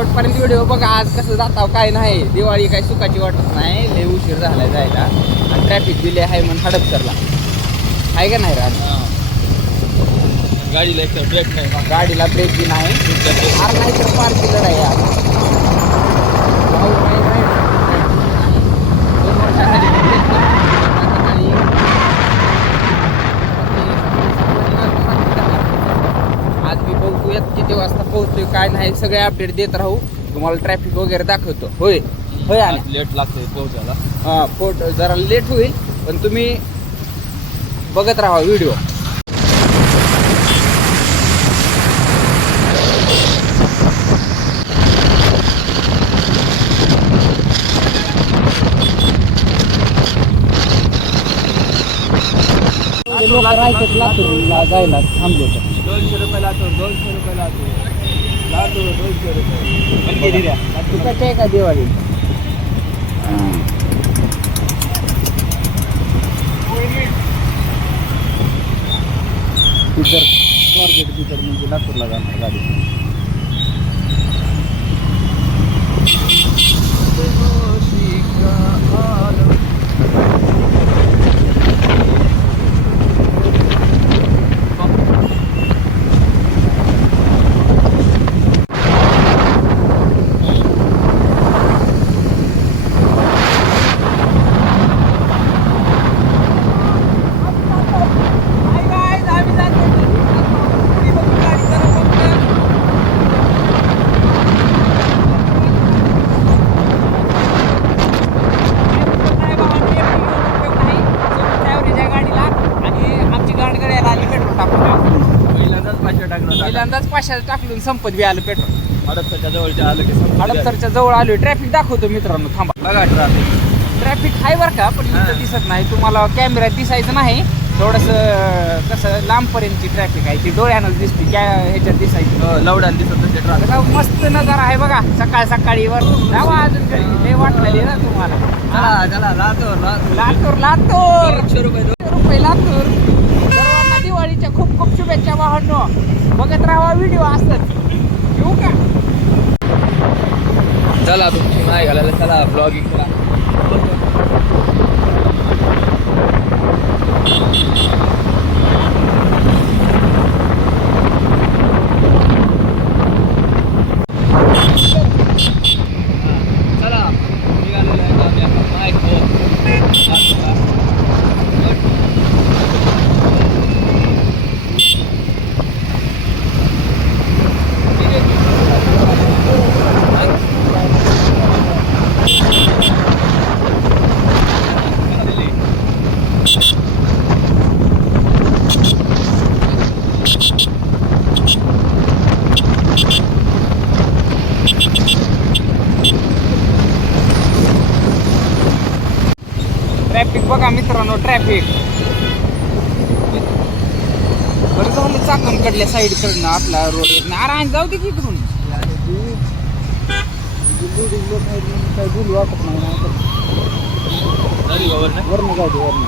शेवटपर्यंत व्हिडिओ बघा. आज कसं जाताव काय नाही, दिवाळी काही सुखाची वाटत नाही. लय उशीर झाला जायला आणि ट्रॅफिक दिले आहे म्हणून हडपसरला आहे का नाही राज. गाडीला एक ब्रेक नाही, गाडीला ब्रेक बी नाही. फार नाही तर फार किलर आहे आज. आज मी बघूयात किती वाजता पोहोचतोय काय नाही, सगळे अपडेट देत राहू. तुम्हाला ट्रॅफिक वगैरे दाखवतो. होय होय आणि लेट लागते पोहोचायला. हां पोट जरा लेट होईल पण तुम्ही बघत राहा व्हिडिओ. लोक राहतात लातूरला जायला थांबले तर 200 रुपये लातूर, 200 रुपये लातूर, लातूर 200 रुपये. तिकडचे आहे का दिवाळी. तिथं स्वारगेट तिथं म्हणजे लातूरला जाणार गाडी. पहिल्यांदाच 500 टाकलून संपत बी आलं पेट्रोल. हडपसरच्या जवळच्या आलं की हडपसरच्या जवळ आलोय. ट्रॅफिक दाखवतो मित्रांनो, थांबा. बघा ट्रॅफिक आहे बरं का, पण इथं दिसत नाही तुम्हाला. कॅमेऱ्यात दिसायचं नाही. थोडंसं कसं लांबपर्यंतची ट्रॅफिक आहे ती डोळ्यानंच दिसते. ह्याच्यात दिसायची लवड्याला दिसत नसते ट्रॅफिक. मस्त नजारा आहे बघा सकाळ सकाळी. वर जावा अजून घरी, लय वाटलेली ना तुम्हाला. चला लातूर लातूर लातूर 200 रुपये. 200 रुपये लातूर. सर्वांना दिवाळीच्या खूप खूप शुभेच्छा वाहनो. बघत राहा व्हिडिओ असत. येऊ का. चला तुमची नाही घालायला, चला ब्लॉगिंग करा. चला निघालेलं आहे आम्ही आता माईकवर. ट्रॅफिक बघा मित्रांनो, ट्रॅफिक. बरं झालं चाकणकडल्या साईडकडनं आपला रोड. अरे जाऊ दे की इकडून. काही बोलू वाटत नाही. वरण जाऊ दे वरण.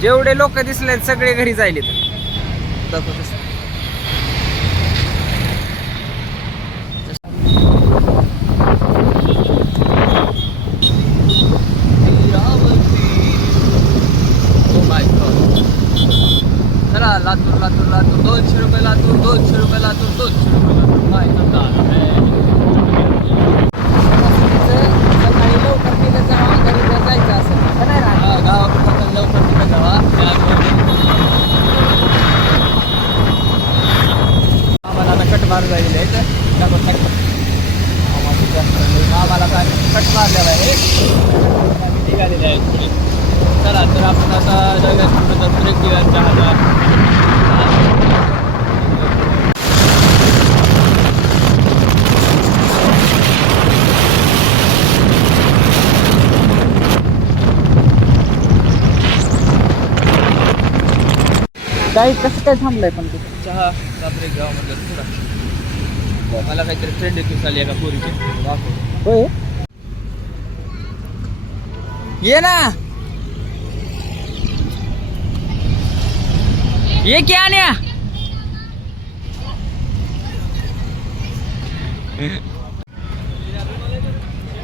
जेवढे लोक दिसले सगळे घरी जायले तर चला लातूर लातूर लातूर 200 रुपये लातूर, 200 रुपये लातूर, 200 रुपये लातूर. माहिती सकाळी लवकर निघत जावा, घरी जायचं असेल. गावाकडे लवकर तिकडे जावा. आपण आता जाऊया थोडंसं ब्रेक घेऊया चहाचा. काय कसं काय थांबलंय पण ते चहा ब्रेक घ्यावा म्हटलं थोडा. मला काहीतरी फ्रेंड रिक्वेस्ट आली एका पोरीची दाखव. होय ये ना ये क्या आण्या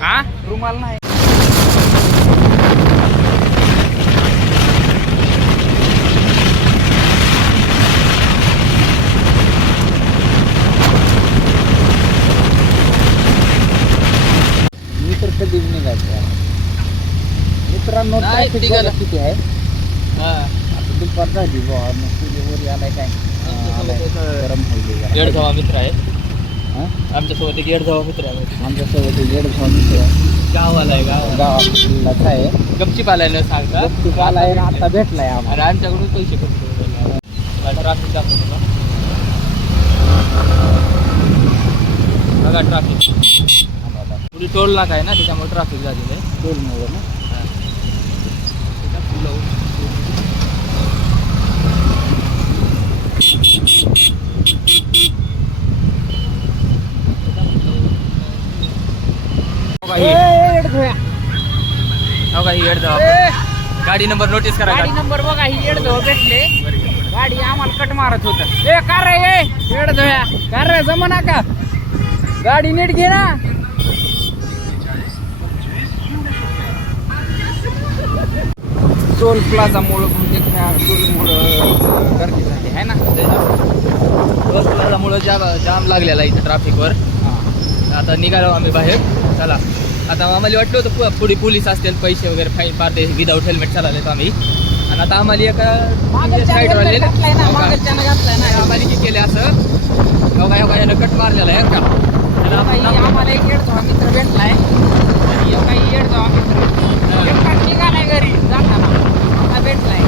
हा रुमाल नाही. मी तर कधी निघायचं मित्रांनो. नाही, traffic निघाला. बघा किती आहे. हा आता दुपार झाली बुवा मग वर आलाय काय आलाय. गरम होईल जरा. येडगावा मित्र आहे हा? आमच्यासोबत. एक येडगावा मित्र आहे. आमच्यासोबत येड मित्र गावाला आहे गावालाच आहे. गपचीप आलाय न सांगता. गपचूप आलाय आणि आता भेटलाय आम्हाला. आणि आमच्याकडून पैसे कमी ट्राफिक दाखवतो ना. बघा ट्राफिक पुढे टोल नाका आहे ना त्याच्यामुळे ट्राफिक झालेलं आहे. टोलमुळे ना. गाडी नंबर नोटीस करा. गाडी नंबर बघा ही येडधो भेटले. गाडी आम्हाला कट मारत होत. ए का रे ये येडधोया का रे जमना का गाडी नीट घे ना. टोल प्लाझा मुळे म्हणजे टोलमुळं गर्दी झाली आहे ना. त्यामुळं जाम लागलेला इथं ट्रॅफिकवर. आता निघालो आम्ही बाहेर. चला आता आम्हाला वाटलं होतं पुढे पोलीस असतील पैसे वगैरे फाईन पारते विदाऊट हेल्मेट चालवलेत आम्ही. आणि आता आम्हाला एका साईडवाले आम्हाला की केले असं योगा यानं कट मारलेला आहे का. आम्हाला एक येडधो मित्र भेटलाय आणि काही येडधो मित्र निघालाय घरी जाताना आता भेटलाय.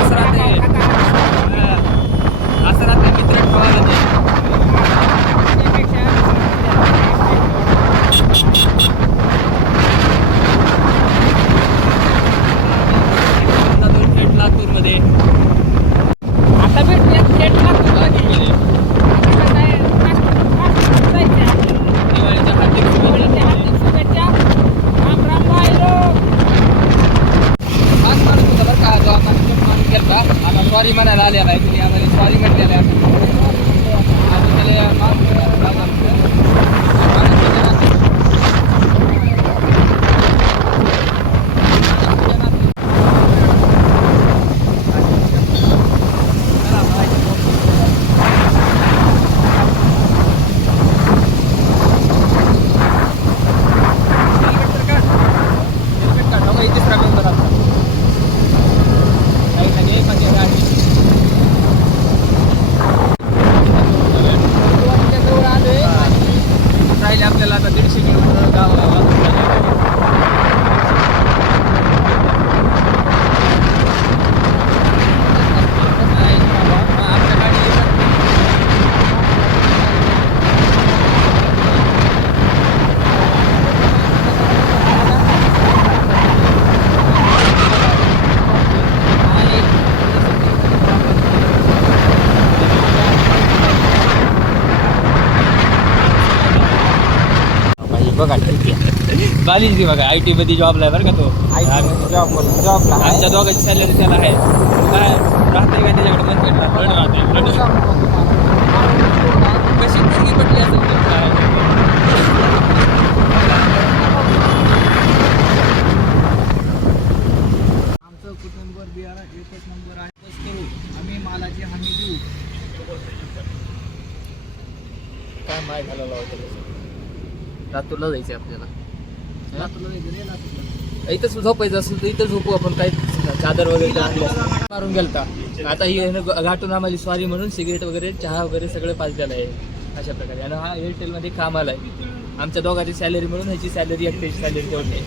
असं राहते मित्र ठेवायला ते. लातूरमध्ये आता भेटले थेट दिवाळीच्या हार्दिक शुभेच्छा. माणूस होता बरं का जो आम्हाला माणूस गेला आता सॉरी म्हणायला आलेला आहे. तुम्ही आम्हाला सॉरी म्हटलेलं आहे. आता त्याला आपल्याला आता 150 किलोमीटर गावाला बघा ठीक आहे. बालीच बघा IT मध्ये जॉबला आहे बरं का तो. जॉबला आमच्या दोघांची सॅलरी त्याला आहे. काय राहते का त्याच्याकडे रन राहते. कशी मुलगी पटली असेल काय. आमचं कुटुंब बिहार एकच नंबर आहे. बस करू आम्ही मालाची हमी देऊ. काय माय घालायला होतं. लातूरला जायचं आपल्याला. इथंच झोपायचं असेल तर इथं झोपू आपण. काय चादर वगैरे आणलं मारून गेलता. आता ही घाटून आम्हाला स्वारी म्हणून सिगरेट वगैरे चहा वगैरे सगळं पाजलेलं आहे अशा प्रकारे. आणि हा एअरटेलमध्ये कामाला आहे. आमच्या दोघांची सॅलरी म्हणून ह्याची सॅलरी एकट्याची सॅलरी तेवढी आहे.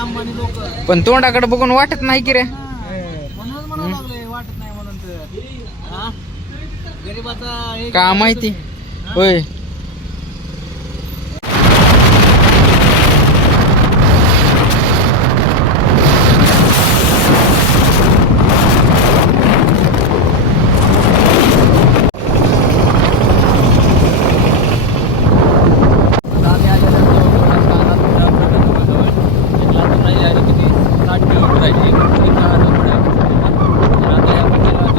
अंबानी लोक पण तोंडाकडे बघून वाटत नाही की रे. म्हणूनच म्हणावं लागले वाटत नाही म्हणून तर हा गरीबाचा हे का माहिती होय. आम्ही आलेलो लातूर नाही जायला किती 60 किलोमीटर राहिली आता या पट्ट्याला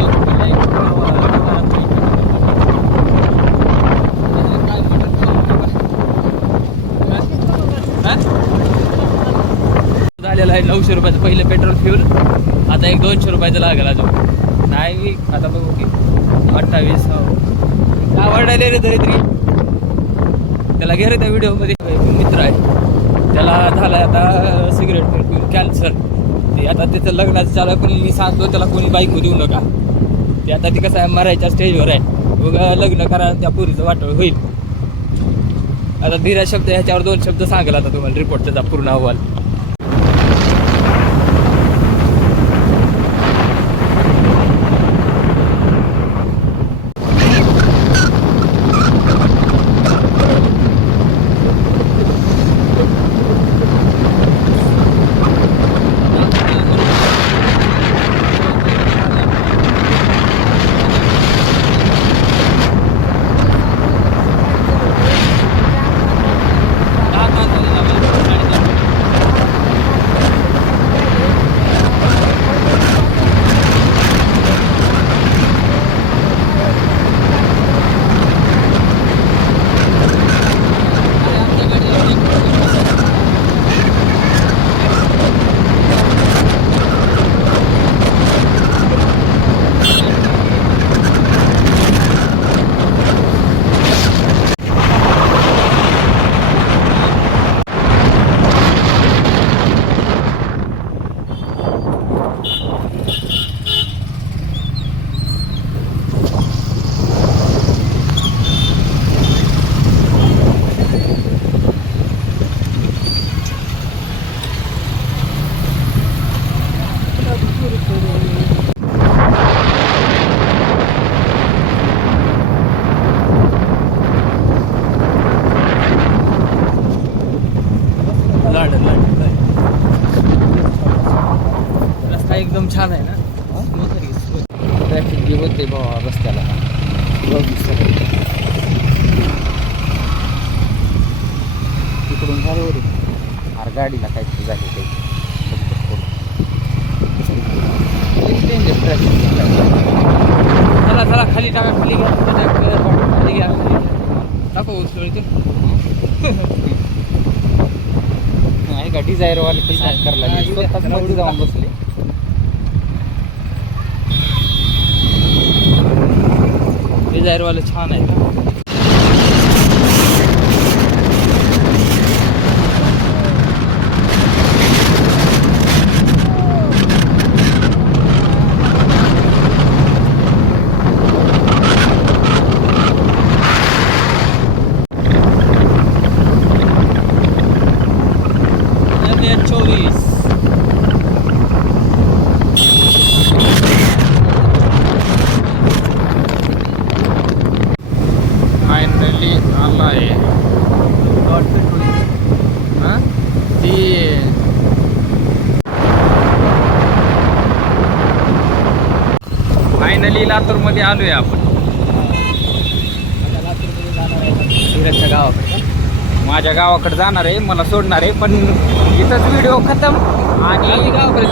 झालेलं आहे 900 रुपयाचं पहिलं पेट्रोल फ्यूल. आता एक 200 रुपयाचं लागेल अजून. नाही आता बघू की 28 आवडले रे तरी त्याला घे रे त्या व्हिडिओमध्ये मित्र आहे त्याला झाला आता सिगरेट पिऊन कॅन्सर. ते आता त्याचं लग्नाचं चालू आहे पण मी सांगतो त्याला कोणी बाईक देऊ नका. ते आता ती कसं आहे मरायच्या स्टेजवर आहे. बघा लग्न करा त्या पुरीचं वाटोळ होईल. आता धीरा शब्द ह्याच्यावर 2 शब्द सांगेल आता तुम्हाला रिपोर्ट त्याचा पूर्ण अहवाल. रस्ता एकदम छान आहे ना. ट्रॅफिक बी होते बाबा रस्त्याला. तिकडून झालं रे अरे गाडीला काहीतरी झाले चला चला खाली टाका खाली घ्या खाली घ्या टाको नाही का डिझायरवाले ते साफ करायला लागले. स्वतःच मध्ये जाऊन बसले. डिझायरवाले छान आहे का. फायनली आला आहे ती फायनली लातूरमध्ये आलोय आपण. धीरजच्या गावाकडे माझ्या गावाकडे जाणार आहे मला सोडणार आहे पण इथंच व्हिडिओ खतम. आणि गावाकडे